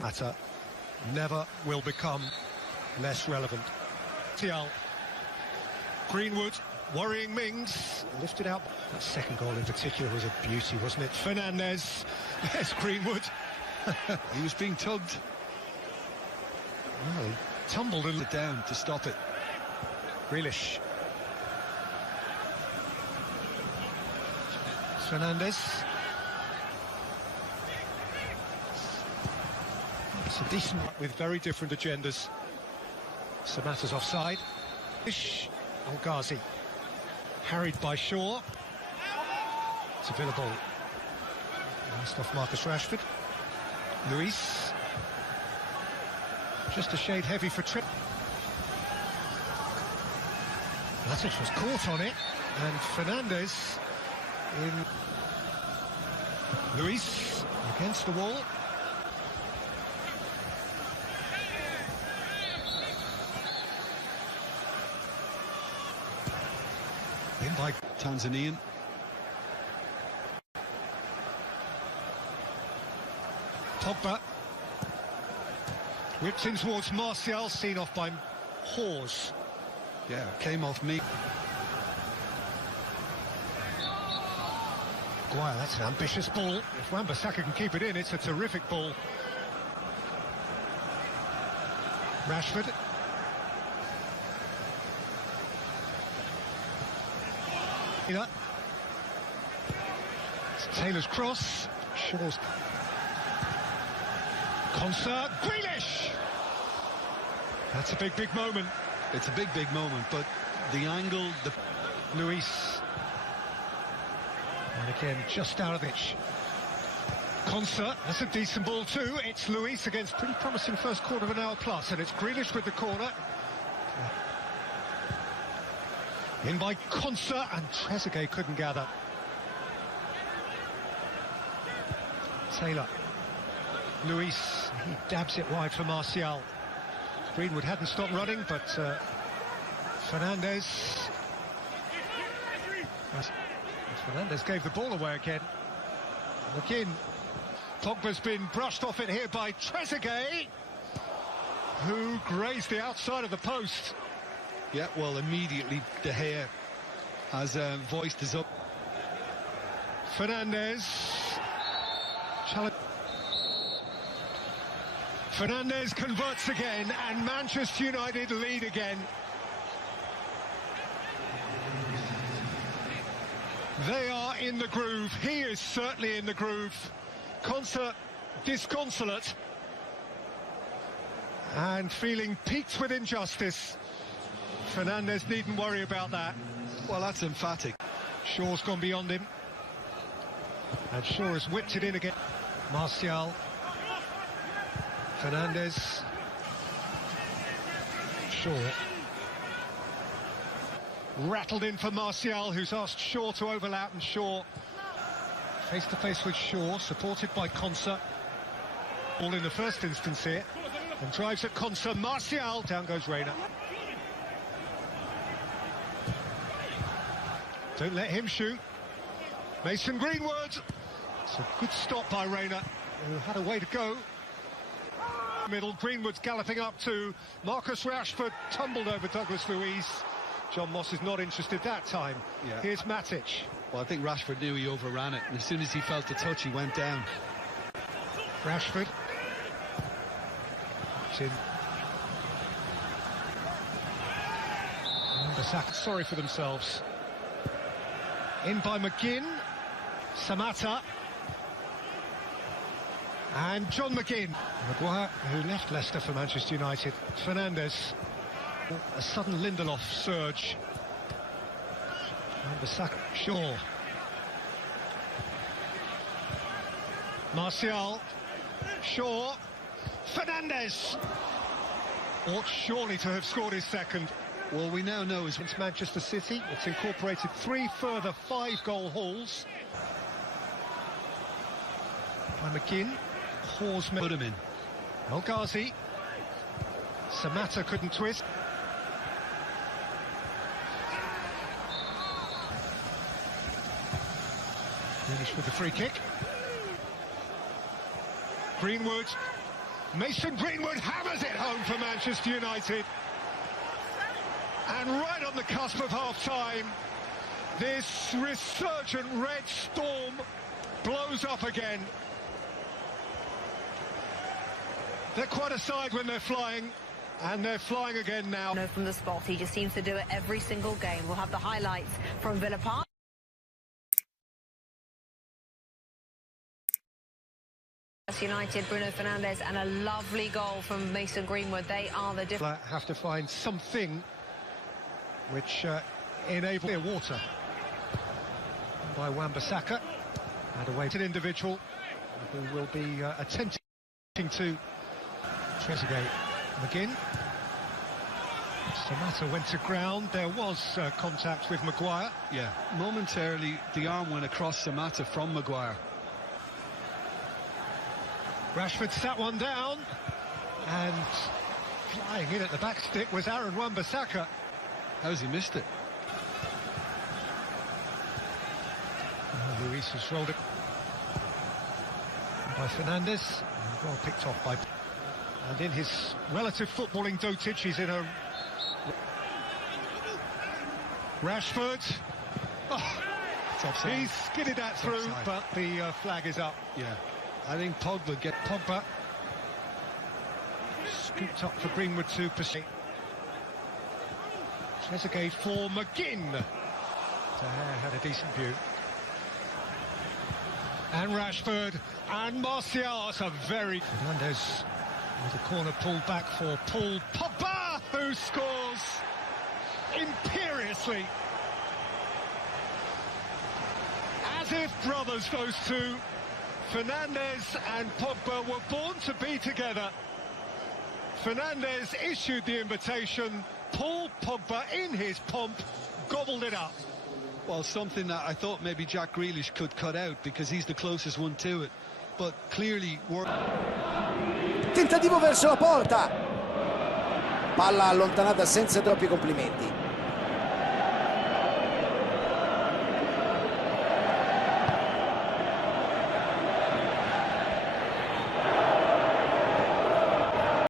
Matter never will become less relevant. Tial. Greenwood worrying Mings, lifted out. That second goal in particular was a beauty, wasn't it? Fernandez, there's Greenwood. He was being tugged. Well, he tumbled it down to stop it. Grealish. Fernandez. It's a decent with very different agendas. Samatta's offside. El Ghazi. Harried by Shaw. It's a Villa ball. Last off Marcus Rashford. Luis. Just a shade heavy for Trip. Matic was caught on it. And Fernandez in. Luis against the wall. In by Tanzanian. Pogba. Whipped in towards Martial, seen off by Hawes. Yeah, came off me. Guire, that's an ambitious ball. If Wan-Bissaka can keep it in, it's a terrific ball. Rashford. It's Taylor's cross. Shaw's. Konsa. Grealish! That's a big moment. It's a big moment, but the angle, the... Luis. And again, just out of it. Konsa, that's a decent ball too. It's Luis against pretty promising first quarter of an hour plus, and it's Grealish with the corner. In by Konsa, and Trezeguet couldn't gather. Taylor. Luis, he dabs it wide for Martial. Greenwood hadn't stopped running, but Fernandez. Fernandez gave the ball away again. And again, Pogba's been brushed off it here by Trezeguet, who grazed the outside of the post. Yeah, well, immediately De Gea has voiced his up. Fernandez. Fernandez converts again, and Manchester United lead again. They are in the groove. He is certainly in the groove. Konsa disconsolate and feeling piqued with injustice. Fernandez needn't worry about that. Well, that's emphatic. Shaw's gone beyond him. And Shaw has whipped it in again. Martial. Fernandez. Shaw. Rattled in for Martial, who's asked Shaw to overlap, and Shaw face to face with Shaw, supported by Konsa. All in the first instance here, and drives at Konsa. Martial, down goes Reina. Don't let him shoot. Mason Greenwood. It's a good stop by Reina, who had a way to go. Middle, Greenwood's galloping up to Marcus Rashford, tumbled over Douglas Luiz. John Moss is not interested that time. Yeah. Here's Matic. Well, I think Rashford knew he overran it, and as soon as he felt the touch, he went down. Rashford. It's in. Wan-Bissaka sorry for themselves. In by McGinn. Samatta. And John McGinn. Maguire, who left Leicester for Manchester United. Fernandez. A sudden Lindelof surge. Wan-Bissaka. Shaw. Martial. Shaw. Fernandez. Ought surely to have scored his second. Well, we now know Since Manchester City, it's incorporated 3 further 5-goal hauls. By McGinn. Hawes put him in. El Ghazi. Samatta couldn't twist. Finish with the free kick. Greenwood. Mason Greenwood hammers it home for Manchester United. And right on the cusp of half-time, this resurgent red storm blows up again. They're quite a side when they're flying, and they're flying again now. No, from the spot, he just seems to do it every single game. We'll have the highlights from Villa Park. United, Bruno Fernandes, and a lovely goal from Mason Greenwood. They are the difference. Have to find something which enables clear water. By Wan-Bissaka, and away to an individual who will be attempting to Trezeguet. McGinn. Samatta went to ground. There was contact with Maguire. Yeah, momentarily the arm went across Samatta from Maguire. Rashford sat one down, and flying in at the back stick was Aaron Wan-Bissaka. How's he missed it? Luis has rolled it by Fernandes, well picked off by... And in his relative footballing dotage, he's in a... Rashford. Oh, he's skidded that through, but the flag is up. Yeah, I think Pogba get... Pogba scooped up for Greenwood to pursue. Trezeguet for McGinn. Tahir had a decent view. And Rashford and Martial. It's a very... Fernandes with a corner pulled back for Paul Pogba, who scores imperiously. As if brothers, those two. Fernandes and Pogba were born to be together. Fernandes issued the invitation. Paul Pogba, in his pomp, gobbled it up. Well, something that I thought maybe Jack Grealish could cut out because he's the closest one to it. But clearly... Tentativo verso la porta. Palla allontanata senza troppi complimenti.